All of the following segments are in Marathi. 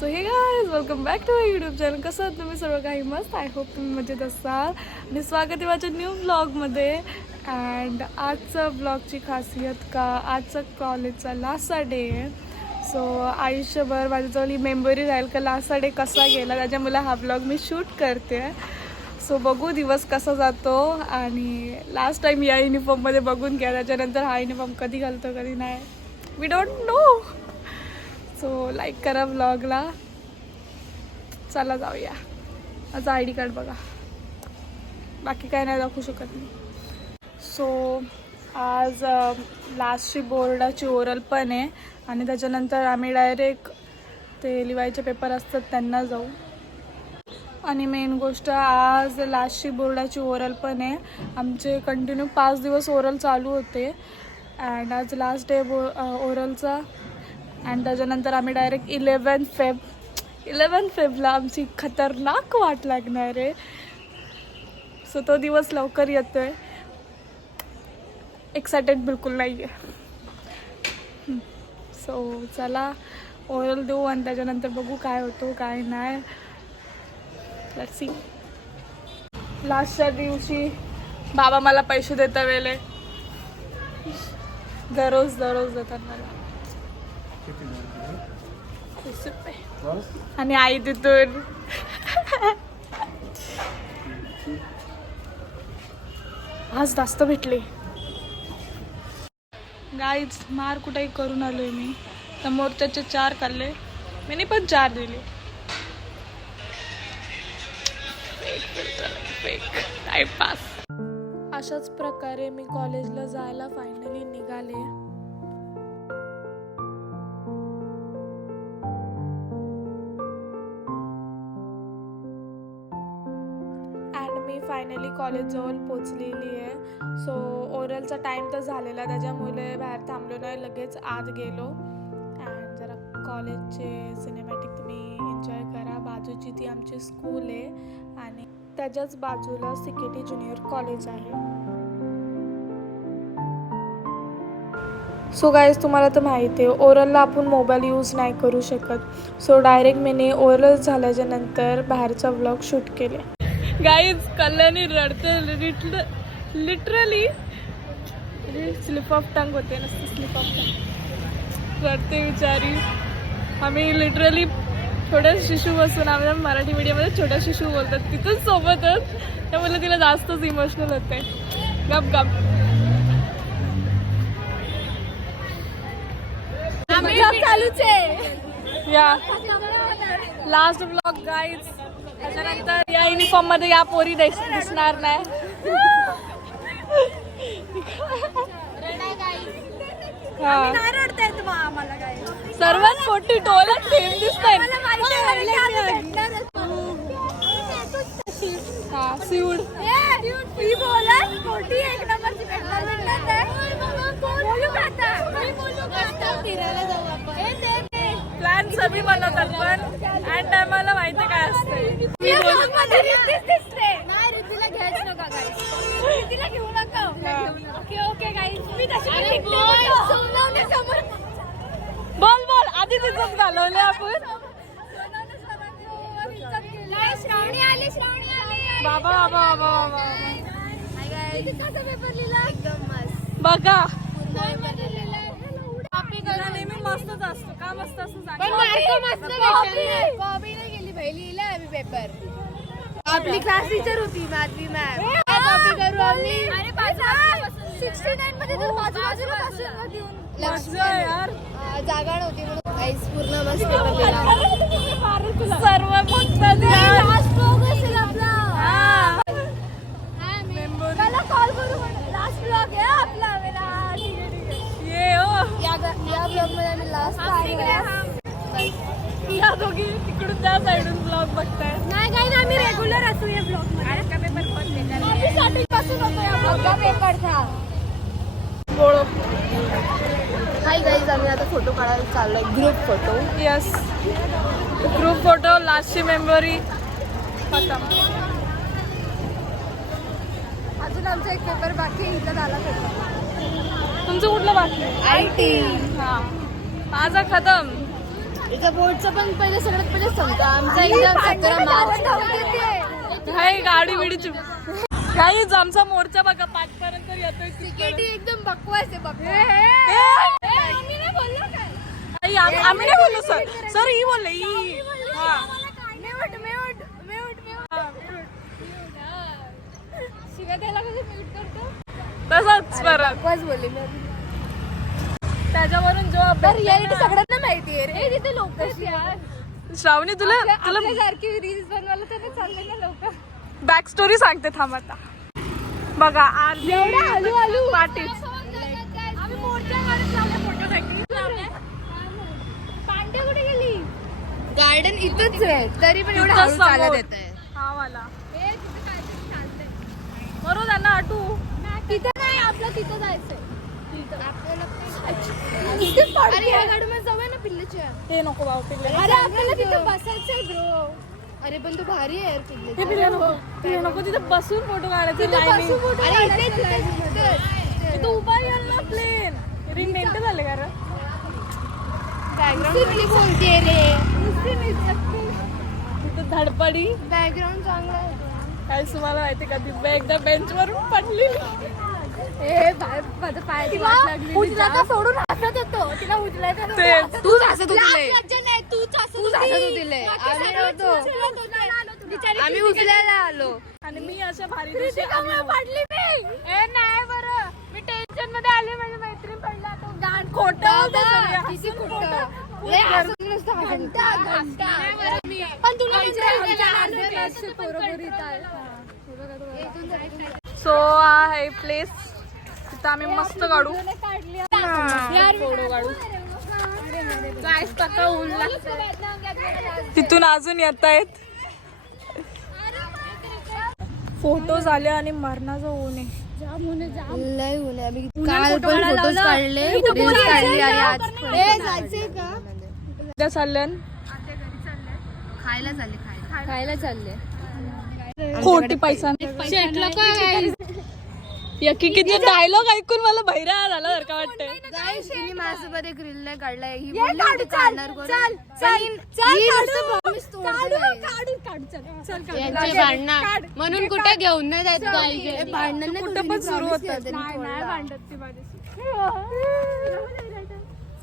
So hey guys welcome back to my YouTube channel. कसं आहात तुम्ही सर्व? काही मस्त. आय होप तुम्ही मजेत असाल आणि स्वागत आहे माझ्या न्यू ब्लॉगमध्ये. अँड आजचा ब्लॉगची खासियत का आजचा कॉलेजचा लास्टचा डे आहे. सो आयुष्यभर माझ्याजवळ ही मेमरी राहील का लास्टचा डे कसा गेला, त्याच्यामुळे हा ब्लॉग मी शूट करते. सो बघू दिवस कसा जातो. आणि लास्ट टाईम या युनिफॉर्ममध्ये बघून घ्या, त्याच्यानंतर हा युनिफॉर्म कधी घालतो कधी नाही, we don't know. So like करा ब्लॉगला. चला जाऊया. माझा आय डी कार्ड बघा, बाकी काय नाही दाखवू शकत मी. सो आज लास्टची बोर्डाची ओरल पण आहे आणि त्याच्यानंतर आम्ही डायरेक्ट ते लिवायचे पेपर असतात त्यांना जाऊ. आणि मेन गोष्ट आज लास्टची बोर्डाची ओरल पण आहे. आमचे कंटिन्यू 5 दिवस ओरल चालू होते अँड आज लास्ट डे ओरलचा. अँड त्याच्यानंतर आम्ही डायरेक्ट 11 फेबला आमची खतरनाक वाट लागणार आहे. सो तो दिवस लवकर येतो आहे. एक्सायटेड बिलकुल नाही आहे. सो चला ओरल देऊ आणि त्याच्यानंतर बघू काय होतो काय नाही. Let's see. लास्टच्या दिवशी बाबा मला पैसे देता वेळे दररोज देतात मला 30 रुपये आणि आई तिथून आज जास्त भेटले. गाईज मार कुठेही करून आलोय मी. तर मोर्चाचे 4 खाल्ले, मी पण 4 दिले. टाइमपास. अशाच प्रकारे मी कॉलेजला जायला फायनली निघाले. मी फायनली कॉलेजजवळ पोचलेली आहे. सो ओरलचा टाईम तर झालेला, त्याच्यामुळे बाहेर थांबलो नाही, लगेच आत गेलो. अँड जरा कॉलेजचे सिनेमॅटिक तुम्ही एन्जॉय करा. बाजूची ती आमची स्कूल आहे आणि त्याच्याच बाजूला CKT ज्युनियर कॉलेज आहे. सो गाईज तुम्हाला तर माहिती आहे ओरलला आपण मोबाईल यूज नाही करू शकत. सो डायरेक्ट मी ओरल झाल्याच्या नंतर बाहेरचा व्लॉग शूट केले. गाईज कल्याणी रडते लिटरली स्लिप ऑफ टंग होते ना, स्लिप ऑफ टंग रडते बिचारी. आम्ही लिटरली छोट्या शिशू बसून, आम्ही मराठी मीडियममध्ये छोट्या शिशू बोलतात तिथून सोबतच, त्यामुळे तिला जास्तच इमोशनल होते. गप चालूच आहे या लास्ट ब्लॉग गाईज. त्याच्यानंतर या युनिफॉर्म मध्ये या पोरी दिसणार नाही. सर्वात मोठी टोलच थेंब दिसतंय. हा सीऊड प्लॅन सभी बनवतात पण ऍट टायमाला माहिती काय असते. बोल आधी तिथंच घालवले आपण. बाबा बघा नेहमी मस्तच असतो. का मस्त असतो पेपर. आपली क्लास टीचर होती माधवी मॅम. कॉपी करू आम्ही. 69 मध्ये तर बाजूला यार जागा नव्हती म्हणून गाईस पूर्ण मस्त पेपर सर्व फक्त कॉल करू. लास्ट ब्लॉग आहे आपला. या ब्लॉग मध्ये आम्ही लास्ट या दोघी तिकडून त्या साईडून ब्लॉग बघताय. नाही काही आम्ही रेग्युलर असू या ब्लॉग मध्ये. पेपर स्टार्टिंग पासून होतो या ब्लॉगचा पेपर था. बोलो हाय गाईज, आम्ही आता फोटो काढायला चाललोय. Group photo. Yes group photo. लास्टची मेमरी खतम. अजून आमचा एक पेपर बाकी आहे. इथं आला पेपर. तुमचं कुठलं बाकी आहे? IT. हां माझा खतम. इथं बोर्डचं पण पहिले सगळ्यात पहिले सांगतो आमचा एक्झाम 17 मार्च. हाय गाडी बिडीची काहीच आमचा मोर्चा बघा 5 पर्यंत येतोय. सिक्युरिटी एकदम बकवास आहे आम्ही नाही बोललो सर. सर ही बोलले ही. शिव्या द्यायला कसं म्यूट करतो तसंच बरं बकवास बोलले मी. त्याच्यावरून जो अभ्यास रियालिटी सगळ्यांना माहिती आहे रे. तिथे लोक यार श्रावणी तुला सारखी रील्स बनवायला तर चालले ना लोक. बॅक स्टोरी सांगते थांब आता. बघा आज हलू हलू पाटील आम्ही मोर्चा काढत लावले फोटोसाठी. पांड्या कुठे गेली? गार्डन इथंच आहे तरी पण एवढं हळू चालत येत आहे. हा वाला बरोबर त्यांना आटू तिथं नाही आपलं तिथं जायचंय. अरे या गाडीमध्ये जाऊया ना पिल्लूच्या. ते नको बावते अरे आपल्याला तिथं बसायचंय ब्रो. अरे पण तू भारी आहे यार पिल्लू. हे पिल्ले नको तिथं बसून फोटो काढायचे लाईनीत. तू उभा येईल ना प्लेन रिंग नेमकं झाले का रे? बॅकग्राऊंड बोलते रे. तिथं धडपडी बॅकग्राऊंड चांगला आहे. काय तुम्हाला माहिती का ती एकदा बेंच वरून पडली. माझं पायाची वाट लागली. उचलायचा सोडून हसत होतो. तिला उचलायचं तूच हसत होती. आम्ही उचलायला आलो आणि मी अशा भारी दिवशी पडली मी. नाही बरं मी टेन्शन मध्ये आले. माझी मैत्रीण पडला तो गाण खोटं पण तुला सो आहे प्लेस तिथं आम्ही मस्त काढू फोटो काढू. तिथून अजून येत आहेत फोटो झाले आणि मरणाचं ऊन आहे. लय ऊन आहे. आम्ही काल पण फोटोज काढले रील्स काढली आणि आज जायचंय का उद्या चालल्यान खायला चालले. खोटी पैसा किती डायलॉग ऐकून मला भैरा झाला जर का वाटतंय. गाईस हिने माझ्यासोबत एक रील नाही काढलाय. ही बोलली होती काढणार करून. म्हणून कुठे घेऊन नाही जायचं. भांडण कुठं पण सुरू होतात.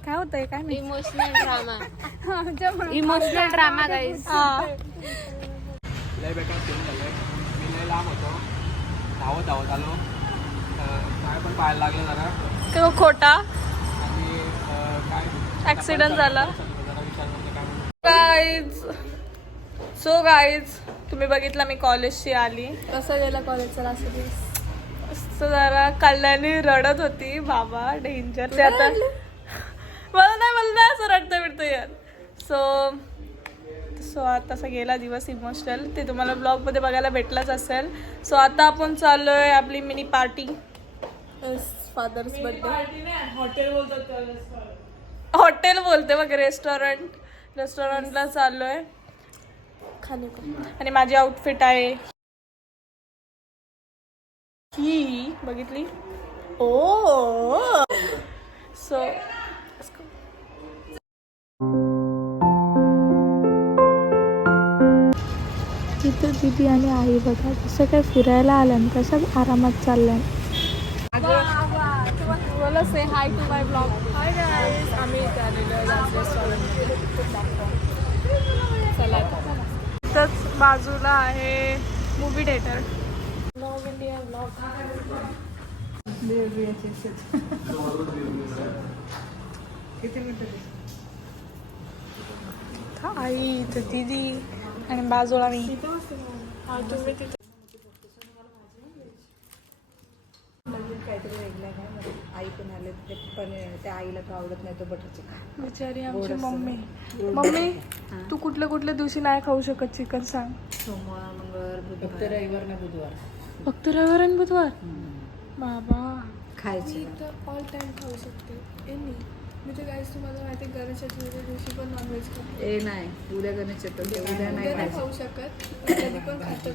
काय होतंय काय नाही. इमोशनल ड्रामा गाईस. लय बेकार सीन झालंय. मी लय लांब होतो. धावत आलो. काय पण पाहायला लागलं जरा खोटा आणि काय ऍक्सिडेंट झाला. जरा विचार करतो काय म्हणून. गाईज सो गाईज तुम्ही बघितलं मी कॉलेजशी आली. कसं गेलं कॉलेजचा लास्ट दिवस? मस्त जरा कल्याणी रडत होती बाबा डेंजर. ते आता मला नाही असं रडतं बिडतं यार. सो आता तसा गेला दिवस इमोशनल. ते तुम्हाला ब्लॉगमध्ये बघायला भेटलाच असेल. सो आता आपण चाललोय आपली mini party. Father's birthday. Hotel बोलते बघ. रेस्टॉरंटला चाललोय खाली. आणि माझी आउटफिट आहे ही बघितली. ओ सो तिथं दीदी आणि आई बघा कसं काय फिरायला आल्या कसं आरामात चाललंय. बोला say hi to my blog. Hi guys आम्ही चला इथंच बाजूला आहे movie theatre. Blog India blog आई इथं दीदी आणि बाजूला मी. तुम्ही तिथे काहीतरी वेगळं आहे. आई पण आले ते पण त्या आईला तो आवडत नाही तो बटर चिकन. बिचारी आमची मम्मी तू कुठल्या दिवशी नाही खाऊ शकत चिकन सांग? सोमवार मंगळवार बुधवार रविवार ना बुधवार फक्त रविवार आणि बुधवार. बाबा खायचे. ऑल टाइम खाऊ शकते एनी. म्हणजे गाईस तुम्हाला माहिती आहे गणेश चतुर्थीच्या दिवशी पण नॉनव्हेज खाते. ए नाही उद्या गणेश चतुर्थी उद्या नाही खायचं. खाऊ शकत कधी पण खातो.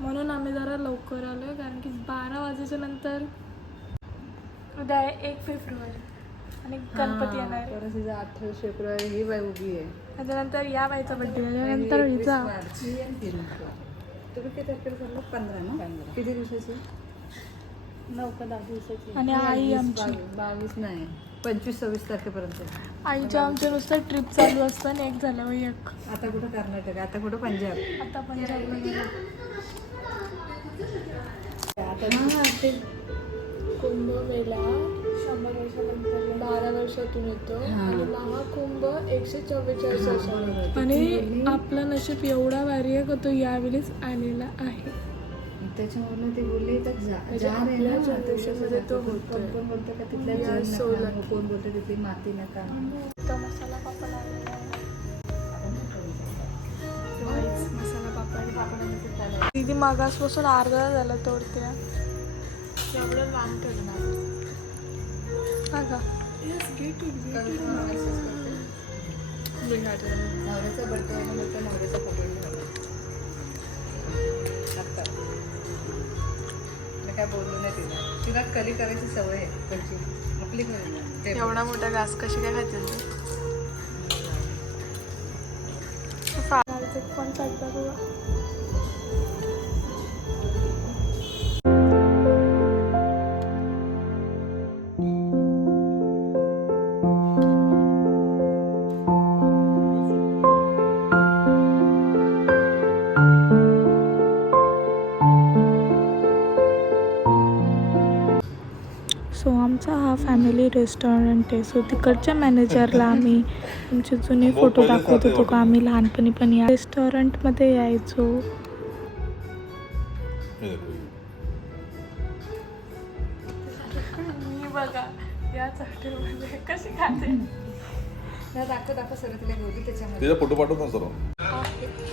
म्हणून आम्ही जरा लवकर आलो कारण की 12 वाजेच्या नंतर उद्या आहे 1 फेब्रुवारी. आणि गणपती येणार आहे. परत हिचा 28 फेब्रुवारी ही बाई उभी आहे. त्याच्यानंतर या बाईचा बड्डे त्याच्यानंतर हिचा. तुम्ही किती तारखेला चाललं? 15 ना? किती दिवसाची? 9 का 10 दिवसाची. आणि आई आमची 22 नाही 25-26 तारखेपर्यंत. आईच्या आमच्या नुसतं ट्रिप चालू असतं आणि एक झालं बाई एक. आता कुठं कर्नाटक, आता कुठं पंजाब. आता पंजाबला गेलो. हा ते कुंभमेळा 100 वर्षानंतर 12 वर्षातून येतो आणि महाकुंभ 144 वर्षांनी. आणि आपलं नशीब एवढा भारी आहे का तो यावेळीच आलेला आहे. त्याच्यावरनं ते बोलले तर जार आहे ना, जनरेशनमध्ये तो होतो. कोण बोलतं का तिथल्या या जल सोला. नका, कोण बोलतं तिथली माती नका. तो मसाला पापड आलेला आहे. तो आईच मसाला पापड. दीदी मागासपासून अर्धा झाला तोडते. एवढं लांब ठेवणार हा का. नवऱ्याचा बर्थडे आहे म्हणून तर नवऱ्याचा पकडला आता मी काय बोललो नाही तिला कली करायची सवय आहे पण आपली कली एवढा मोठा घास कशी काय खाते पण चालतं बघा. सो आमचा हा फॅमिली रेस्टॉरंट आहे. सो तिकडच्या मॅनेजरला आम्ही आमचे जुने फोटो दाखवत होतो का आम्ही लहानपणी पण या रेस्टॉरंटमध्ये यायचो. मी बघा याच हॉटेलमध्ये कशी खाते. दाखव सर तिला घेऊ त्याच्यामध्ये तिचा फोटो पाठवतो ना सर.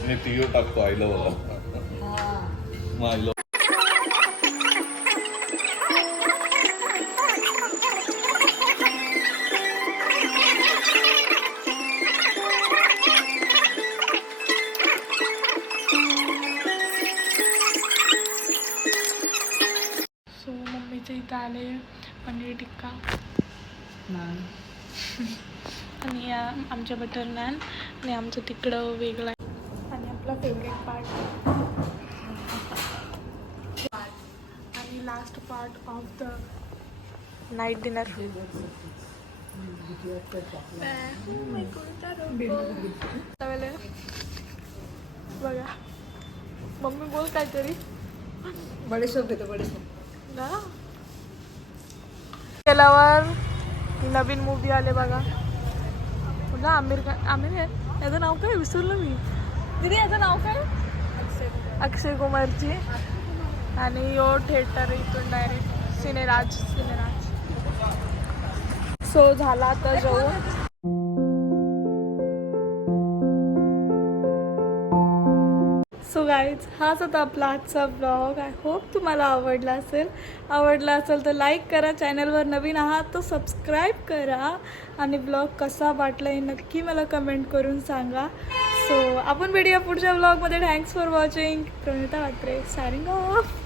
मी टीव्हीवर टाकतो आईला बघा. मग आईला सो मम्मीच्या इथं आले पनीर टिक्का आणि आमच्या बटर नान आणि आमचं तिकडं वेगळं आहे. आणि आपला फेवरेट पार्ट आणि last part of the night dinner. बघा मम्मी बोल काहीतरी. बडेसोप येतो बडेसोप ना गेल्यावर नवीन मूवी आले बघा. म्हटलं आमिर आहे याचं नाव काय विसरलं मी. दीदी याचं नाव काय. अक्षय कुमारची. आणि यो थिएटर इथून डायरेक्ट सिनेराज. सो झाला तर जाऊ. सो गाईज हाच होता आपला आजचा ब्लॉग. आय होप तुम्हाला आवडला असेल तर लाईक करा. चॅनलवर नवीन आहात तर सबस्क्राईब करा. आणि ब्लॉग कसा वाटला हे नक्की मला कमेंट करून सांगा. सो आपण भेटूया पुढच्या ब्लॉगमध्ये. Thanks for watching. Pranita Watre signing of.